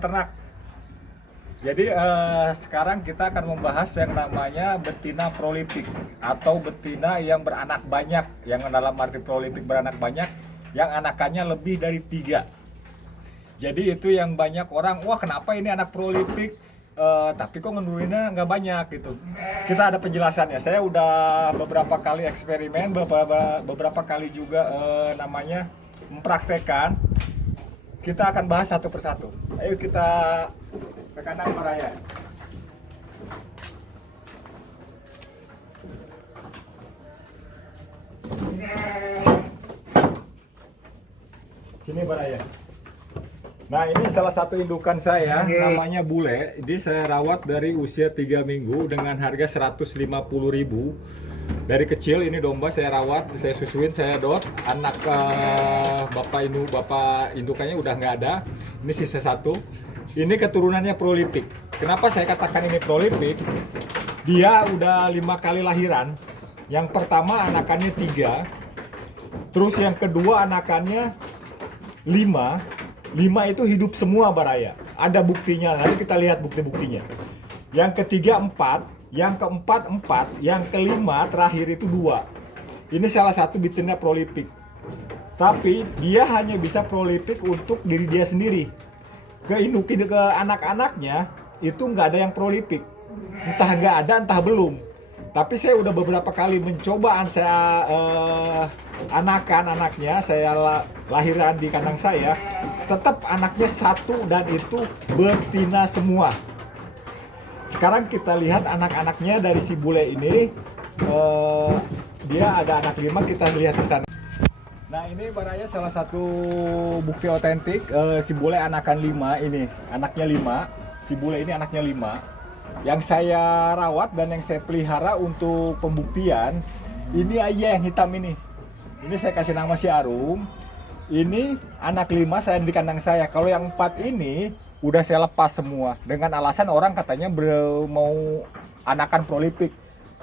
peternak. Jadi sekarang kita akan membahas yang namanya betina prolific atau betina yang beranak banyak. Yang dalam arti prolific beranak banyak, yang anakannya lebih dari 3. Jadi itu yang banyak orang, wah kenapa ini anak prolific tapi kok ngenurinnya nggak banyak gitu. Kita ada penjelasannya. Saya udah beberapa kali eksperimen, beberapa kali juga namanya mempraktekkan. Kita akan bahas satu persatu. Ayo kita ke kandang Baraya. Sini Baraya. Nah ini salah satu indukan saya, namanya Bule. Ini saya rawat dari usia 3 minggu dengan harga 150.000. Dari kecil ini domba saya rawat, saya susuin, saya dot. Anak bapak indukannya udah nggak ada. Ini sisa 1. Ini keturunannya prolific. Kenapa saya katakan ini prolific? Dia udah 5 kali lahiran. Yang pertama anakannya 3. Terus yang kedua anakannya 5. 5 itu hidup semua Baraya. Ada buktinya, nanti kita lihat bukti-buktinya. Yang ketiga 4. Yang keempat 4, yang kelima terakhir itu 2. Ini salah satu betina prolific. Tapi dia hanya bisa prolific untuk diri dia sendiri. Ke anak-anaknya itu nggak ada yang prolific. Entah nggak ada, entah belum. Tapi saya udah beberapa kali mencoba saya anakan anaknya, saya lahiran di kandang saya, tetap anaknya 1 dan itu betina semua. Sekarang kita lihat anak-anaknya dari si Bule ini, dia ada anak 5, kita lihat ke sana. Nah ini Baraya salah satu bukti otentik, si Bule anakan 5 ini, anaknya 5, si Bule ini anaknya 5. Yang saya rawat dan yang saya pelihara untuk pembuktian, ini aja yang hitam ini. Ini saya kasih nama si Arum. Ini anak 5 saya di kandang saya. Kalau yang 4 ini udah saya lepas semua dengan alasan orang katanya mau anakan prolific.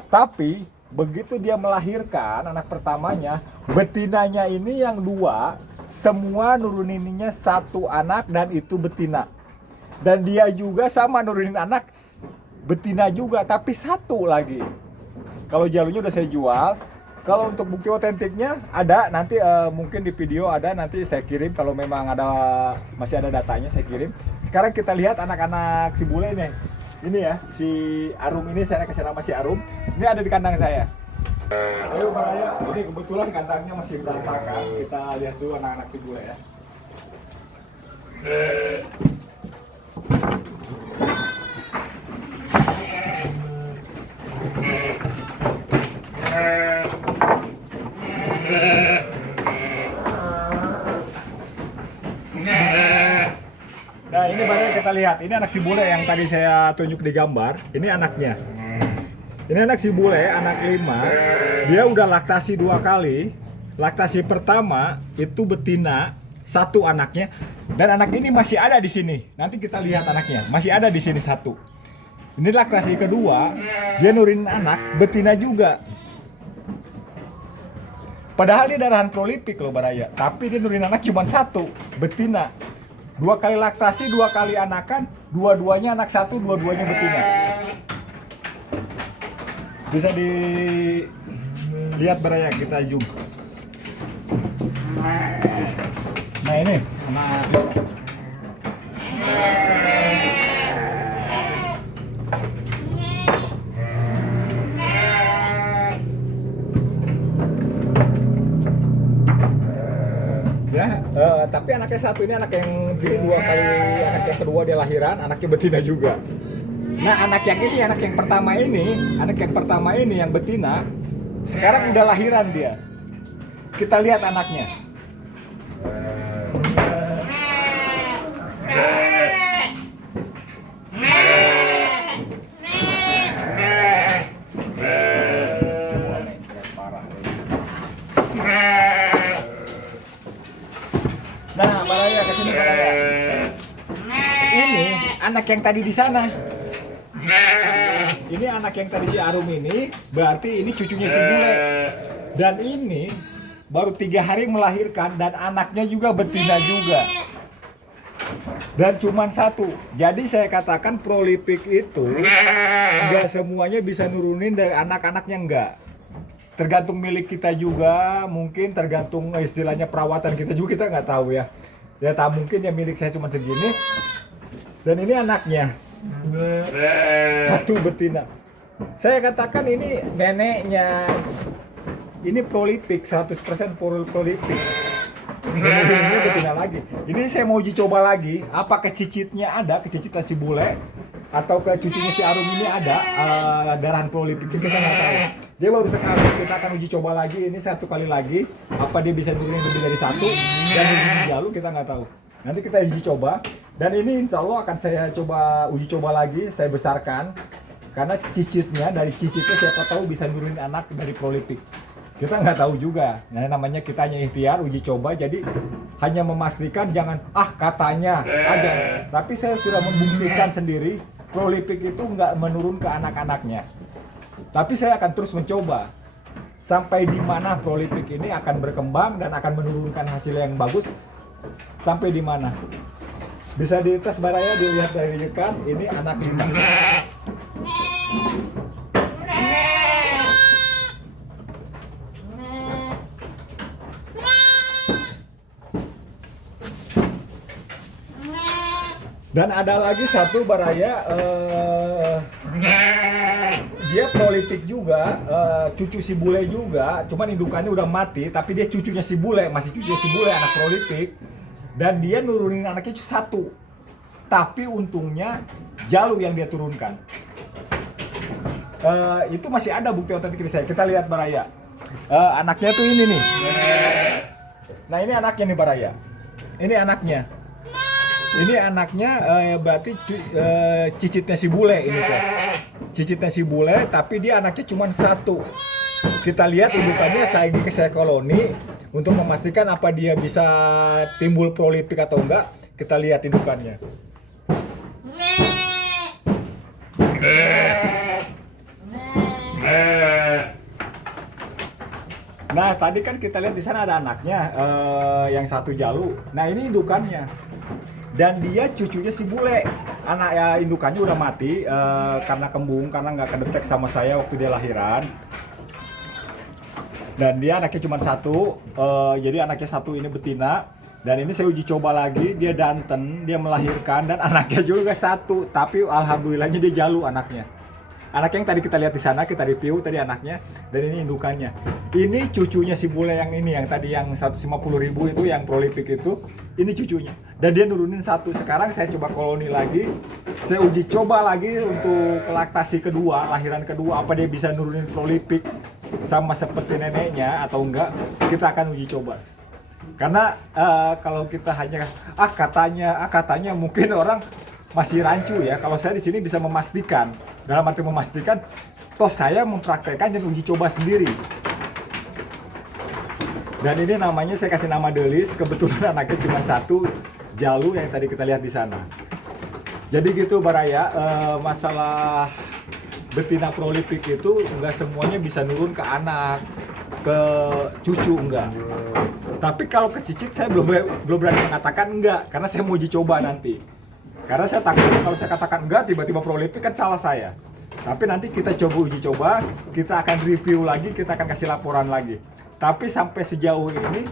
Tapi begitu dia melahirkan anak pertamanya, betinanya ini yang 2 semua nuruninnya 1 anak dan itu betina. Dan dia juga sama nurunin anak betina juga tapi 1 lagi. Kalau jalurnya udah saya jual. Kalau untuk bukti otentiknya ada nanti mungkin di video ada, nanti saya kirim kalau memang ada, masih ada datanya saya kirim. Sekarang kita lihat anak-anak si Bule ini. Ini ya, si Arum ini saya kasih nama si Arum. Ini ada di kandang saya. Ayo Baraya, ini kebetulan kandangnya masih berantakan. Kita lihat dulu anak-anak si Bule ya. Nah ini baru kita lihat, ini anak si Bule yang tadi saya tunjuk di gambar. Ini anaknya. Ini anak si Bule, anak 5. Dia udah laktasi 2 kali. Laktasi pertama itu betina, 1 anaknya. Dan anak ini masih ada di sini. Nanti kita lihat anaknya, masih ada di sini 1. Ini laktasi kedua, dia nurin anak betina juga. Padahal dia darahan prolific loh Baraya, tapi dia nurin anak cuma 1, betina. 2 kali laktasi, 2 kali anakan, dua-duanya anak 1, dua-duanya betina. Bisa dilihat Baraya, kita zoom. Nah ini anak. Ya, tapi anaknya 1 ini anak yang 2 kali, anak yang kedua dia lahiran, anaknya betina juga. Nah anak yang ini, anak yang pertama ini yang betina, sekarang udah lahiran dia. Kita lihat anaknya. Nah, Baraya kesini Baraya. Ini anak yang tadi di sana. Ini anak yang tadi si Arum ini, berarti ini cucunya si Bule. Dan ini baru 3 hari melahirkan dan anaknya juga betina juga. Dan cuman satu. Jadi saya katakan Prolipic itu nggak semuanya bisa nurunin dari anak-anaknya, enggak. Tergantung milik kita juga, mungkin tergantung istilahnya perawatan kita juga, kita nggak tahu ya. Ya tak mungkin ya milik saya cuma segini. Dan ini anaknya. Satu betina. Saya katakan ini neneknya. Ini Prolipic, 100% Prolipic. Ini betina lagi. Ini saya mau uji coba lagi, apakah cicitnya ada, kecicitnya si bule, atau ke cucunya si Arum ini ada darahan Prolipic, kita nggak tahu. Dia baru sekali, kita akan uji coba lagi, ini satu kali lagi, apa dia bisa nurunin lebih dari satu, dan uji jalu kita nggak tahu. Nanti kita uji coba, dan ini insya Allah akan saya coba uji coba lagi, saya besarkan, karena cicitnya, dari cicitnya siapa tahu bisa nurunin anak dari Prolipic. Kita nggak tahu juga, nah, namanya kita hanya ikhtiar, uji coba, jadi hanya memastikan, jangan katanya aja. Tapi saya sudah membuktikan sendiri, Prolipic itu nggak menurun ke anak-anaknya. Tapi saya akan terus mencoba, sampai di mana Prolipic ini akan berkembang dan akan menurunkan hasil yang bagus, sampai di mana. Bisa dites Baraya, dilihat dari dekat, ini anak 5. Dan ada lagi satu Baraya, dia Prolipic juga, cucu si bule juga, cuman indukannya udah mati, tapi dia cucunya si bule, masih cucunya si bule, anak Prolipic, dan dia nurunin anaknya satu, tapi untungnya jalu yang dia turunkan. Itu masih ada bukti otentik di saya. Kita lihat Baraya, anaknya tuh ini nih. Nah ini anaknya nih Baraya, ini anaknya. Ini anaknya berarti cicitnya si bule ini tuh. Cicitnya si bule, tapi dia anaknya cuma satu. Kita lihat indukannya saya koloni untuk memastikan apa dia bisa timbul Prolipic atau enggak. Kita lihat indukannya. Nah tadi kan kita lihat di sana ada anaknya yang satu jalu. Nah ini indukannya. Dan dia cucunya si bule, anak ya indukannya udah mati karena kembung, karena nggak kedetek sama saya waktu dia lahiran. Dan dia anaknya cuma satu, jadi anaknya satu ini betina. Dan ini saya uji coba lagi, dia danten, dia melahirkan, dan anaknya juga satu. Tapi alhamdulillahnya dia jalu anaknya. Anaknya yang tadi kita lihat di sana, kita review tadi anaknya, dan ini indukannya. Ini cucunya si bule yang ini, yang tadi yang 150.000 itu, yang Prolipic itu, ini cucunya. Dan dia nurunin satu. Sekarang saya coba koloni lagi, saya uji coba lagi untuk laktasi kedua, lahiran kedua, apa dia bisa nurunin Prolipic sama seperti neneknya atau enggak. Kita akan uji coba. Karena kalau kita hanya katanya mungkin orang masih rancu ya. Kalau saya di sini bisa memastikan, dalam arti memastikan, toh saya mempraktekkan dan uji coba sendiri. Dan ini namanya saya kasih nama Delis, kebetulan anaknya cuma satu, jalu yang tadi kita lihat di sana. Jadi gitu Baraya, masalah betina Prolipic itu enggak semuanya bisa nurun ke anak, ke cucu enggak. Tapi kalau ke cicit saya belum berani mengatakan enggak, karena saya mau uji coba nanti. Karena saya takut kalau saya katakan enggak, tiba-tiba Prolipic kan salah saya. Tapi nanti kita coba uji coba, kita akan review lagi, kita akan kasih laporan lagi. Tapi sampai sejauh ini,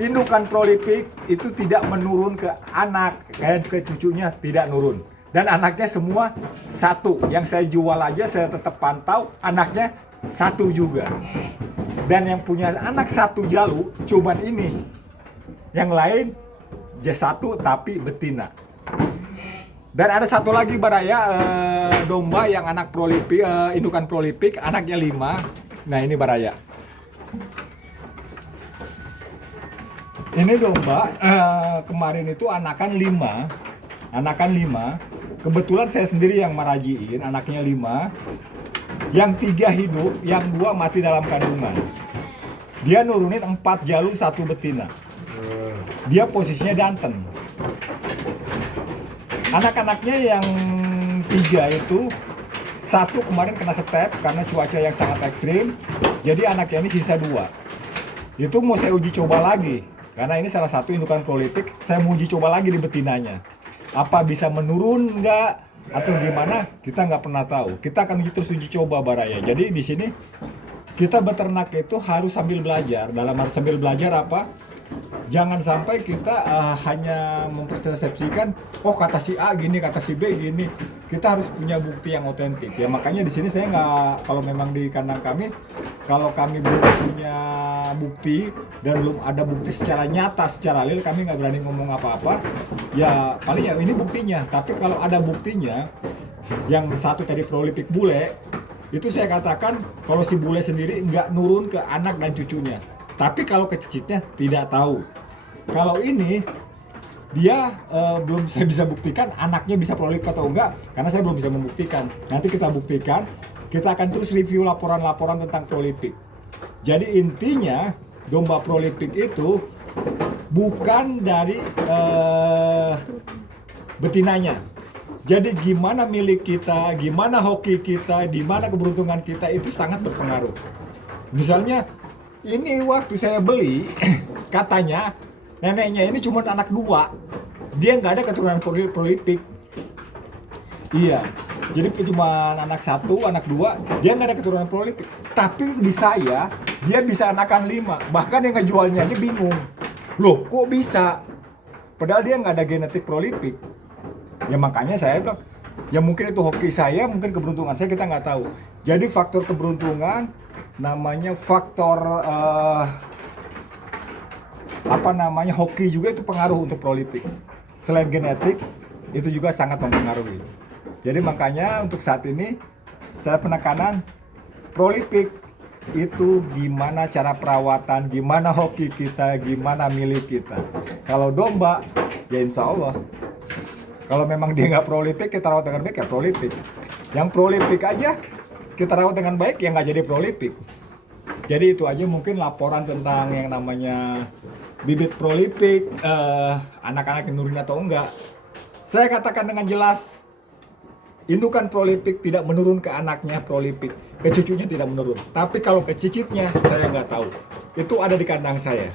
indukan Prolipic itu tidak menurun ke anak, dan ke cucunya tidak nurun. Dan anaknya semua satu. Yang saya jual aja saya tetap pantau, anaknya satu juga. Dan yang punya anak satu jalu, cuman ini. Yang lain, satu tapi betina. Dan ada satu lagi Baraya, domba yang anak Prolipic, indukan Prolipic, anaknya 5. Nah ini Baraya. Ini domba kemarin itu anakan 5. Kebetulan saya sendiri yang merajiin, anaknya 5. Yang 3 hidup, yang 2 mati dalam kandungan. Dia nurunin 4 jalu 1 betina. Dia posisinya danten. Anak-anaknya yang 3 itu, 1 kemarin kena step karena cuaca yang sangat ekstrim. Jadi anaknya ini sisa 2. Itu mau saya uji coba lagi. Karena ini salah satu indukan prolific. Saya mau uji coba lagi di betinanya. Apa bisa menurun nggak atau gimana? Kita nggak pernah tahu. Kita akan terus uji coba Baraya. Jadi di sini kita beternak itu harus sambil belajar. Dalam harus sambil belajar apa? Jangan sampai kita hanya mempersepsikan, oh kata si A gini, kata si B gini. Kita harus punya bukti yang otentik. Ya makanya di sini saya nggak, kalau memang di kandang kami, kalau kami belum punya bukti dan belum ada bukti secara nyata, secara real, kami nggak berani ngomong apa-apa. Ya paling ya ini buktinya. Tapi kalau ada buktinya, yang satu tadi prolific bule, itu saya katakan kalau si bule sendiri nggak nurun ke anak dan cucunya. Tapi kalau ke cicitnya tidak tahu. Kalau ini dia belum saya bisa buktikan anaknya bisa prolific atau enggak, karena saya belum bisa membuktikan. Nanti kita buktikan, kita akan terus review laporan-laporan tentang prolific. Jadi intinya domba prolific itu bukan dari betinanya. Jadi gimana milik kita, gimana hoki kita, di mana keberuntungan kita itu sangat berpengaruh. Misalnya ini waktu saya beli, katanya neneknya ini cuma anak 2, dia nggak ada keturunan prolific. Iya, jadi cuma anak 1, anak 2, dia nggak ada keturunan prolific. Tapi di saya, dia bisa anakan 5, bahkan yang ngejualnya aja bingung. Loh, kok bisa? Padahal dia nggak ada genetik prolific. Ya makanya saya bilang, ya mungkin itu hoki saya, mungkin keberuntungan saya, kita nggak tahu. Jadi faktor keberuntungan, namanya faktor hoki juga itu pengaruh untuk prolific. Selain genetik, itu juga sangat mempengaruhi. Jadi makanya untuk saat ini saya penekanan prolific itu gimana cara perawatan, gimana hoki kita, gimana milik kita. Kalau domba, ya insya Allah. Kalau memang dia nggak prolific, kita rawat dengan baik ya prolific. Yang prolific aja kita rawat dengan baik, ya nggak jadi prolific. Jadi itu aja mungkin laporan tentang yang namanya bibit prolific, anak-anak yang nurin atau enggak. Saya katakan dengan jelas, indukan prolific tidak menurun ke anaknya prolific, ke cucunya tidak menurun. Tapi kalau ke cicitnya, saya nggak tahu. Itu ada di kandang saya.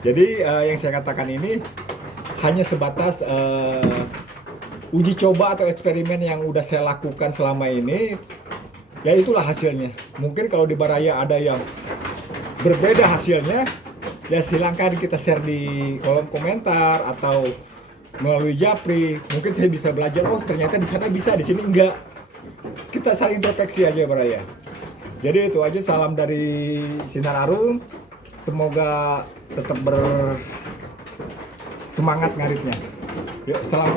Jadi yang saya katakan ini hanya sebatas uji coba atau eksperimen yang udah saya lakukan selama ini. Ya itulah hasilnya. Mungkin kalau di Baraya ada yang berbeda hasilnya, ya silahkan kita share di kolom komentar atau melalui Japri. Mungkin saya bisa belajar, oh ternyata di sana bisa, di sini enggak. Kita saling introspeksi aja Baraya. Jadi itu aja, salam dari Sinar Arum. Semoga tetap bersemangat ngaritnya. Yuk, salam.